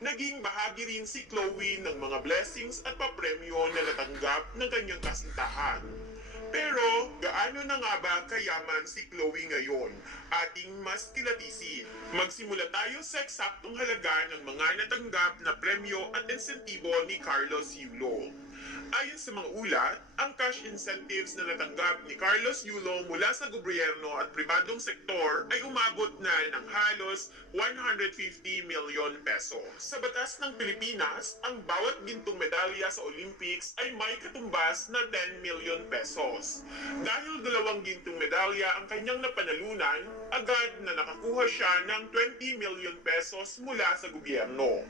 naging bahagi rin si Chloe ng mga blessings at papremyo na natanggap ng kanyang kasintahan. Pero, gaano na nga ba kayaman si Chloe ngayon? Ating mas kilatisin. Magsimula tayo sa eksaktong halaga ng mga natanggap na premyo at insentibo ni Carlos Yulo. Ayon sa mga ulat, ang cash incentives na natanggap ni Carlos Yulo mula sa gobyerno at pribadong sektor ay umabot na ng halos 150 milyon peso. Sa batas ng Pilipinas, ang bawat gintong medalya sa Olympics ay may katumbas na 10 milyon pesos. Dahil 2 gintong medalya ang kanyang napanalunan, agad na nakakuha siya ng 20 milyon pesos mula sa gobyerno.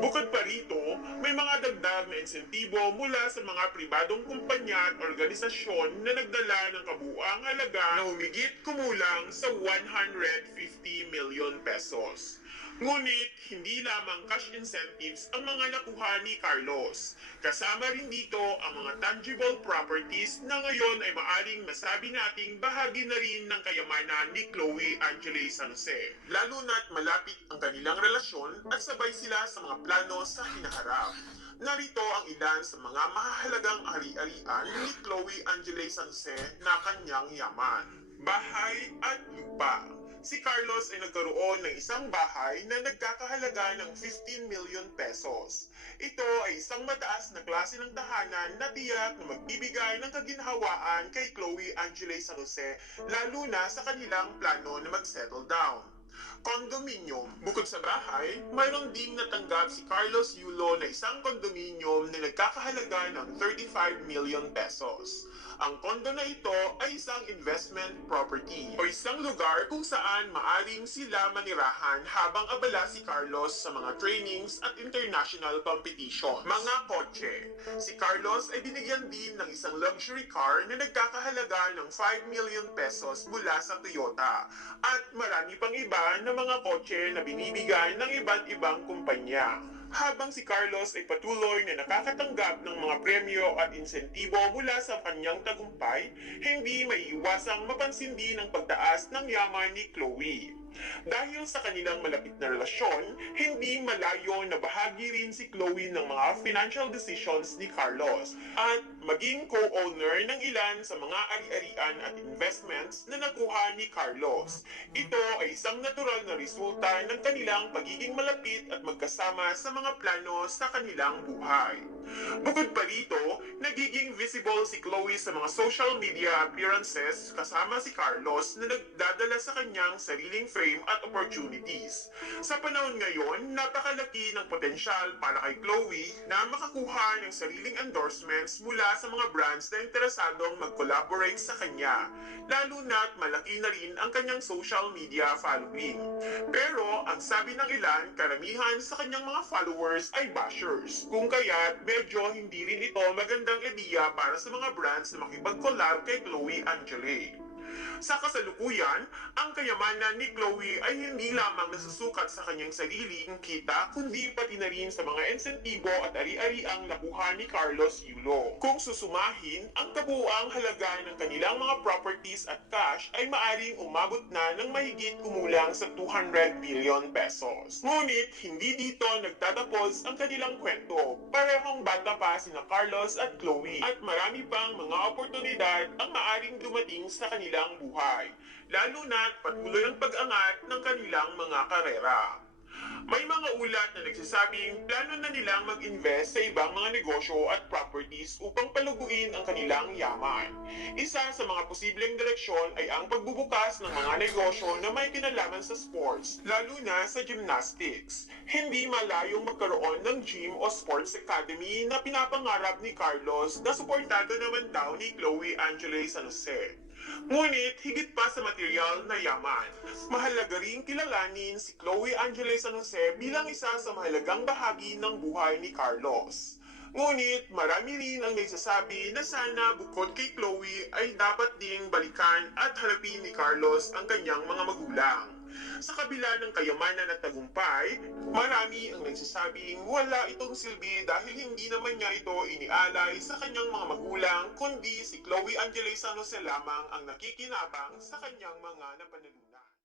Bukod pa rito, may mga dagdag na insentibo mula sa mga pribadong kumpanya at organisasyon na nagdala ng kabuuang halaga na humigit kumulang sa 150 milyon pesos. Ngunit, hindi lamang cash incentives ang mga nakuha ni Carlos. Kasama rin dito ang mga tangible properties na ngayon ay maaring masabi nating bahagi na rin ng kayamanan ni Chloe Angele San Jose. Lalo na't malapit ang kanilang relasyon at sabay sila sa mga plano sa hinaharap. Narito ang ilan sa mga mahalagang ari-arian ni Chloe Angele San Jose na kanyang yaman. Bahay at lupa. Si Carlos ay nagkaroon ng isang bahay na nagkakahalaga ng 15 million pesos. Ito ay isang mataas na klase ng tahanan na tiyak na magbibigay ng kaginhawaan kay Chloe Angele San Jose, lalo na sa kanilang plano na mag-settle down. Condominium. Bukod sa bahay, mayroon ding natanggap si Carlos Yulo na isang condominium na nagkakahalaga ng 35 million pesos. Ang kondo na ito ay isang investment property o isang lugar kung saan maaring sila manirahan habang abala si Carlos sa mga trainings at international competitions. Mga kotse. Si Carlos ay binigyan din ng isang luxury car na nagkakahalaga ng 5 million pesos mula sa Toyota at marami pang iba na mga kotse na binibigay ng iba't ibang kumpanya. Habang si Carlos ay patuloy na nakakatanggap ng mga premyo at insentibo mula sa kanyang tagumpay, hindi maiiwasang mapansin din ang pagtaas ng yaman ni Chloe. Dahil sa kanilang malapit na relasyon, hindi malayo na bahagi rin si Chloe ng mga financial decisions ni Carlos at maging co-owner ng ilan sa mga ari-arian at investments na nakuha ni Carlos. Ito ay isang natural na resulta ng kanilang pagiging malapit at magkasama sa mga plano sa kanilang buhay. Bukod pa rito, nagiging visible si Chloe sa mga social media appearances kasama si Carlos na nagdadala sa kanyang sariling fame at opportunities. Sa panahon ngayon, napakalaki ng potensyal para kay Chloe na makakuha ng sariling endorsements mula sa mga brands na interesadong mag-collaborate sa kanya, lalo na't malaki na rin ang kanyang social media following. Pero, ang sabi ng ilan, karamihan sa kanyang mga followers ay bashers, kung kaya't medyo hindi rin ito magandang ideya para sa mga brands na makipag-collab kay Chloe Angele. Sa kasalukuyan, ang kayamanan ni Chloe ay hindi lamang nasusukat sa kanyang sariling kita, kundi pati na rin sa mga insentibo at ari-ariang nakuha ni Carlos Yulo. Kung susumahin, ang kabuuang halaga ng kanilang mga properties at cash ay maaring umabot na ng mahigit kumulang sa 200 billion pesos. Ngunit, hindi dito nagtatapos ang kanilang kwento. Parehong bata pa sina Carlos at Chloe at marami pang mga oportunidad ang maaring dumating sa kanilang buhay, lalo na't patuloy ang pag-angat ng kanilang mga karera. May mga ulat na nagsasabing plano na nilang mag-invest sa ibang mga negosyo at properties upang paluguin ang kanilang yaman. Isa sa mga posibleng direksyon ay ang pagbubukas ng mga negosyo na may kinalaman sa sports, lalo na sa gymnastics. Hindi malayong magkaroon ng gym o sports academy na pinapangarap ni Carlos na suportado naman daw ni Chloe Angele San Jose. Ngunit higit pa sa material na yaman, mahalaga ring kilalanin si Chloe Angele San Jose bilang isa sa mahalagang bahagi ng buhay ni Carlos. Ngunit marami rin ang nagsasabi na sana bukod kay Chloe ay dapat ding balikan at harapin ni Carlos ang kanyang mga magulang. Sa kabila ng kayamanan at tagumpay, marami ang nagsasabing wala itong silbi dahil hindi naman niya ito inialay sa kanyang mga magulang, kundi si Chloe Angele San Jose lamang ang nakikinabang sa kanyang mga napanalunan.